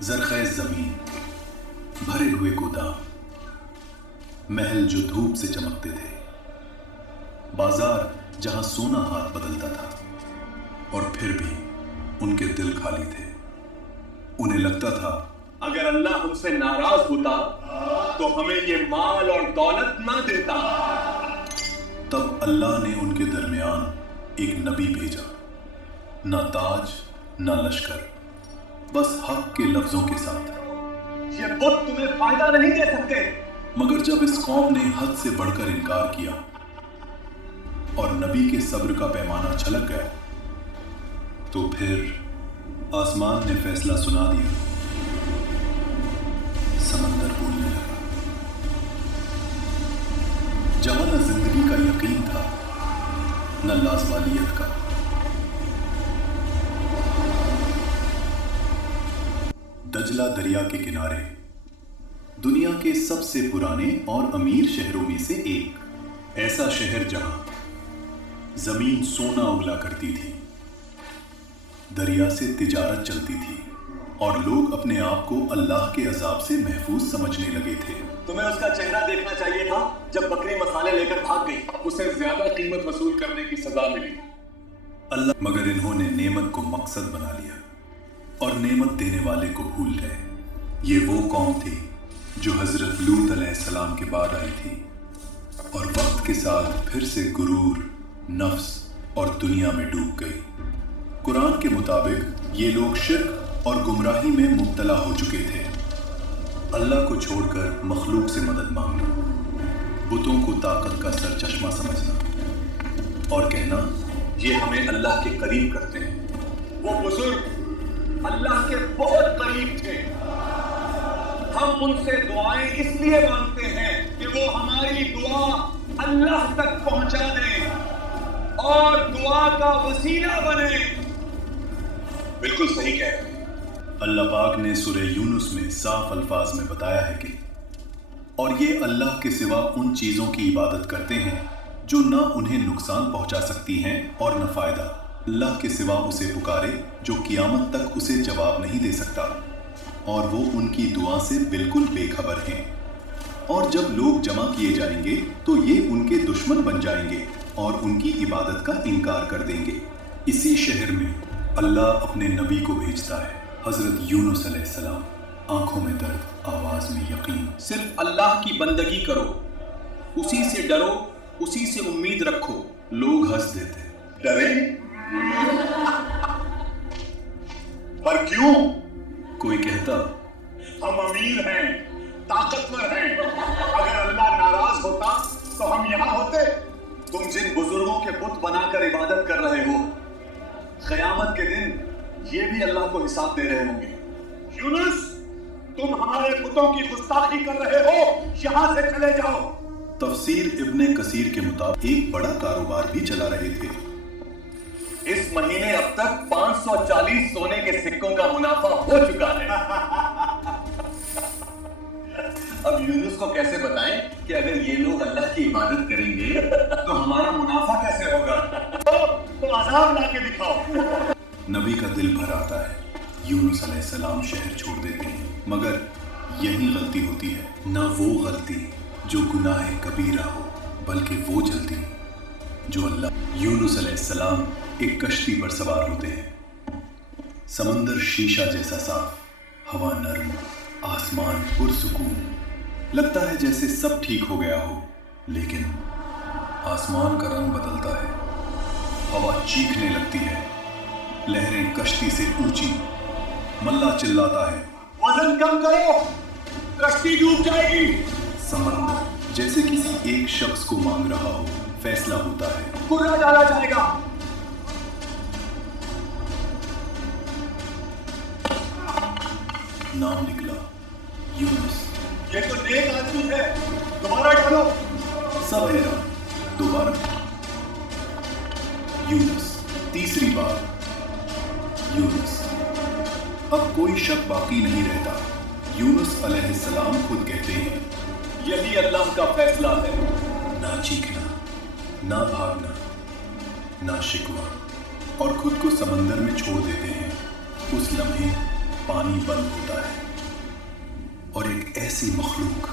زرخیز زمین، بھرے ہوئے گودام، محل جو دھوپ سے چمکتے تھے، بازار جہاں سونا ہاتھ بدلتا تھا، اور پھر بھی ان کے دل خالی تھے۔ انہیں لگتا تھا اگر اللہ ہم سے ناراض ہوتا تو ہمیں یہ مال اور دولت نہ دیتا۔ تب اللہ نے ان کے درمیان ایک نبی بھیجا، نہ تاج نہ لشکر، بس حق کے لفظوں کے ساتھ۔ یہ بت تمہیں فائدہ نہیں دے سکتے۔ مگر جب اس قوم نے حد سے بڑھ کر انکار کیا اور نبی کے صبر کا پیمانہ چھلک گیا، تو پھر آسمان نے فیصلہ سنا دیا، سمندر بولنے لگا۔ جہاں نہ زندگی کا یقین تھا نہ لازوالیت کا، دجلہ دریا کے کنارے دنیا کے سب سے پرانے اور امیر شہروں میں سے ایک، ایسا شہر جہاں زمین سونا اگلا کرتی تھی، دریا سے تجارت چلتی تھی، اور لوگ اپنے آپ کو اللہ کے عذاب سے محفوظ سمجھنے لگے تھے۔ تمہیں اس کا چہرہ دیکھنا چاہیے تھا جب بکری مسالے لے کر بھاگ گئی، اسے زیادہ قیمت وصول کرنے کی سزا ملی۔ مگر انہوں نے نعمت کو مقصد بنا لیا اور نعمت دینے والے کو بھول گئے۔ یہ وہ قوم تھی جو حضرت لوط علیہ السلام کے بعد آئی تھی، اور وقت کے ساتھ پھر سے غرور، نفس اور دنیا میں ڈوب گئی۔ قرآن کے مطابق یہ لوگ شرک اور گمراہی میں مبتلا ہو چکے تھے۔ اللہ کو چھوڑ کر مخلوق سے مدد مانگنا، بتوں کو طاقت کا سرچشمہ سمجھنا اور کہنا یہ ہمیں اللہ کے قریب کرتے ہیں۔ وہ بزرگ اللہ کے بہت قریب تھے، ہم ان سے دعائیں اس لیے مانگتے ہیں کہ وہ ہماری دعا اللہ تک پہنچا دیں اور دعا کا وسیلہ بنے۔ بالکل صحیح کہہ رہے ہیں۔ اللہ پاک نے سورہ یونس میں صاف الفاظ میں بتایا ہے کہ اور یہ اللہ کے سوا ان چیزوں کی عبادت کرتے ہیں جو نہ انہیں نقصان پہنچا سکتی ہیں اور نہ فائدہ، اللہ کے سوا اسے پکارے جو قیامت تک اسے جواب نہیں دے سکتا، اور وہ ان کی دعا سے بالکل بے خبر ہیں۔ اور جب لوگ جمع کیے جائیں گے تو یہ ان کے دشمن بن جائیں گے اور ان کی عبادت کا انکار کر دیں گے۔ اسی شہر میں اللہ اپنے نبی کو بھیجتا ہے، حضرت یونس علیہ السلام۔ آنکھوں میں درد، آواز میں یقین۔ صرف اللہ کی بندگی کرو، اسی سے ڈرو، اسی سے امید رکھو۔ لوگ ہنس دیتے، ڈرے؟ پر کیوں؟ کوئی کہتا ہم امیر ہیں، طاقتور ہیں، اگر اللہ ناراض ہوتا تو ہم یہاں ہوتے۔ تم جن بزرگوں کے بت بنا کر عبادت کر رہے ہو، قیامت کے دن یہ بھی اللہ کو حساب دے رہے ہوں گے۔ یونس، تم ہمارے بتوں کی گستاخی کر رہے ہو، یہاں سے چلے جاؤ۔ تفسیر ابن کثیر کے مطابق ایک بڑا کاروبار بھی چلا رہے تھے۔ اس مہینے اب تک 540 سونے کے سکوں کا منافع ہو چکا ہے۔ اب یونس کو کیسے بتائیں کہ اگر یہ لوگ اللہ کی عبادت کریں گے تو ہمارا منافع کیسے ہوگا؟ تو عذاب لا کے دکھاؤ۔ نبی کا دل بھر آتا ہے، یونس علیہ السلام شہر چھوڑ دیتے ہیں، مگر یہی غلطی ہوتی ہے، نہ وہ غلطی جو گناہ کبیرہ ہو، بلکہ وہ جلدی جو اللہ۔ یونس علیہ السلام ایک کشتی پر سوار ہوتے ہیں، سمندر شیشہ جیسا صاف، ہوا نرم، آسمان پرسکون، لگتا ہے جیسے سب ٹھیک ہو گیا ہو، لیکن آسمان کا رنگ بدلتا ہے، ہوا چیخنے لگتی ہے، لہریں کشتی سے اونچی، ملا چلاتا ہے، وزن کم کرو، کشتی ڈوب جائے گی۔ سمندر جیسے کسی ایک شخص کو مانگ رہا ہو، فیصلہ ہوتا ہے، پورا ڈالا جائے گا۔ نام نکلا یونس۔ یہ تو نیک آدمی ہے، دوبارہ ڈالو۔ سب حیران، دوبارہ یونس، تیسری بار یونس۔ اب کوئی شک باقی نہیں رہتا۔ یونس علیہ السلام خود کہتے ہیں یہی اللہ کا فیصلہ ہے۔ نہ چیخنا، نہ بھاگنا، نہ شکوہ، اور خود کو سمندر میں چھوڑ دیتے ہیں۔ اس لمحے پانی بند ہوتا ہے اور ایک ایسی مخلوق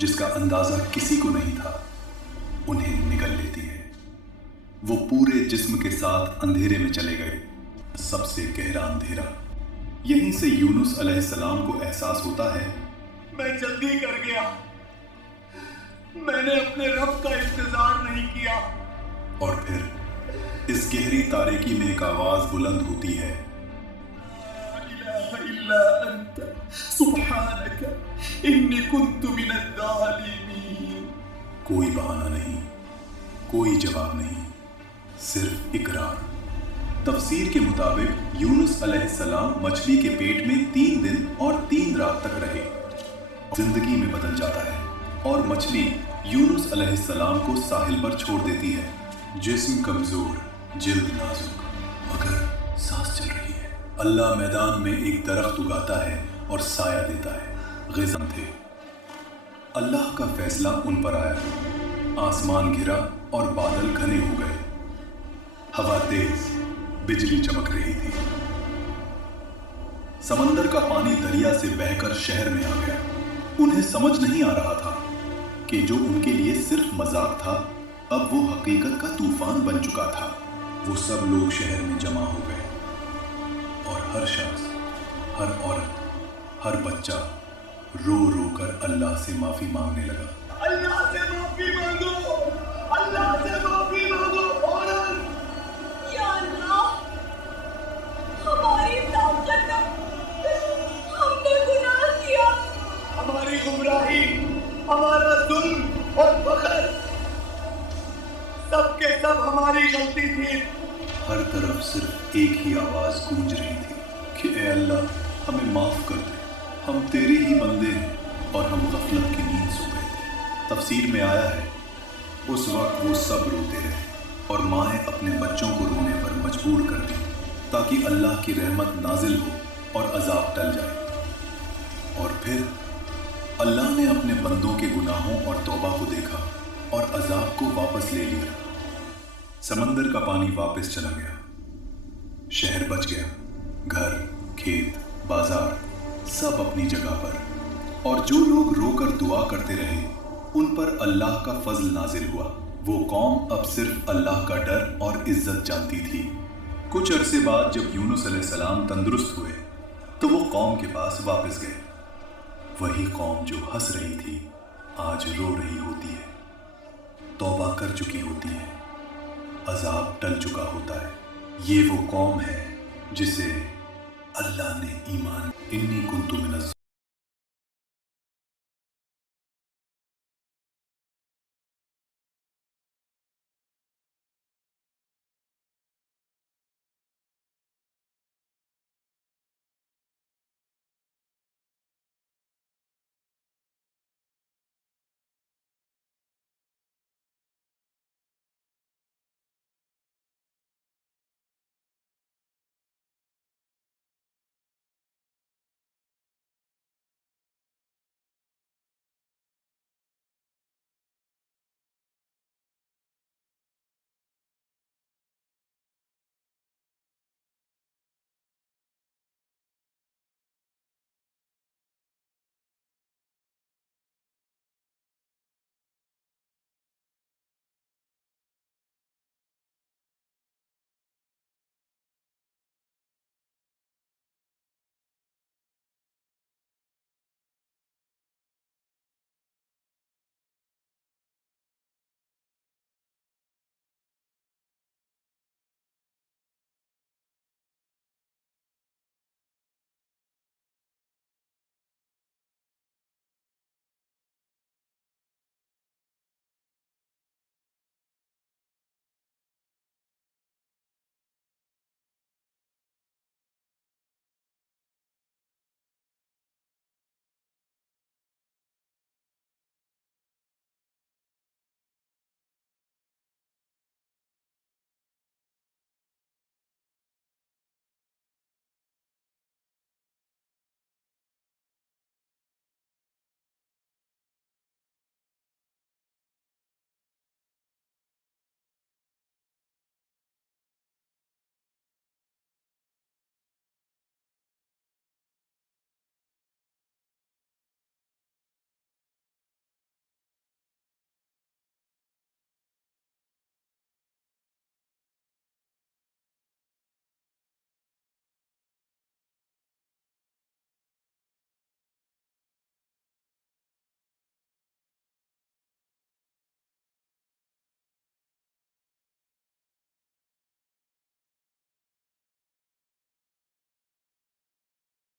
جس کا اندازہ کسی کو نہیں تھا انہیں نگل لیتی ہے۔ وہ پورے جسم کے ساتھ اندھیرے میں چلے گئے، سب سے گہرا اندھیرا۔ یہیں سے یونس علیہ السلام کو احساس ہوتا ہے، میں جلدی کر گیا، میں نے اپنے رب کا انتظار نہیں کیا۔ اور پھر اس گہری تاریکی میں ایک آواز بلند ہوتی ہے، لا الہ الا انت سبحانک انی کنت من الظالمین۔ کوئی بہانہ نہیں، کوئی جواب نہیں، صرف اقرار۔ تفسیر کے مطابق یونس علیہ السلام مچھلی کے پیٹ میں 3 دن اور 3 رات تک رہے، زندگی میں بدل جاتا ہے اور مچھلی یونس علیہ السلام کو ساحل پر چھوڑ دیتی ہے۔ جسم کمزور، جلد نازک، مگر سانس چل رہی ہے۔ اللہ میدان میں ایک درخت اگاتا ہے اور سایہ دیتا ہے۔ غذا تھے۔ اللہ کا فیصلہ ان پر آیا، آسمان گھرا اور بادل گھنے ہو گئے، ہوا تیز، بجلی چمک رہی تھی۔ سمندر کا پانی دریا سے بہہ کر شہر میں آ گیا۔ انہیں سمجھ نہیں آ رہا تھا کہ جو ان کے لیے صرف مذاق تھا اب وہ حقیقت کا طوفان بن چکا تھا۔ وہ سب لوگ شہر میں جمع ہو گئے اور ہر شخص، ہر عورت، ہر بچہ رو رو کر اللہ سے معافی مانگنے لگا۔ اللہ سے معافی مانگو، اللہ سے معافی مانگو فوراً۔ یا اللہ، ہماری طاقت، ہم نے گناہ کیا، ہماری گمراہی، ہمارا ظلم اور فخر، سب کے سب ہماری غلطی تھی۔ ہر طرف صرف ایک ہی آواز گونج رہی تھی کہ اے اللہ ہمیں معاف کر دے، ہم تیرے ہی بندے ہیں اور ہم غفلت کی نیند سو گئے تھے۔ تفسیر میں آیا ہے، اس وقت وہ سب روتے رہے اور مائیں اپنے بچوں کو رونے پر مجبور کر دیں تاکہ اللہ کی رحمت نازل ہو اور عذاب ٹل جائے۔ اور پھر اللہ نے اپنے بندوں کے گناہوں اور توبہ کو دیکھا اور عذاب کو واپس لے لیا۔ سمندر کا پانی واپس چلا گیا، شہر بچ گیا، گھر، کھیت، بازار سب اپنی جگہ پر، اور جو لوگ رو کر دعا کرتے رہے ان پر اللہ کا فضل نازل ہوا۔ وہ قوم اب صرف اللہ کا ڈر اور عزت جانتی تھی۔ کچھ عرصے بعد جب یونس علیہ السلام تندرست ہوئے تو وہ قوم کے پاس واپس گئے۔ وہی قوم جو ہنس رہی تھی آج رو رہی ہوتی ہے، توبہ کر چکی ہوتی ہے، عذاب ٹل چکا ہوتا ہے۔ یہ وہ قوم ہے جسے اللہ نے ایمان انی کنت من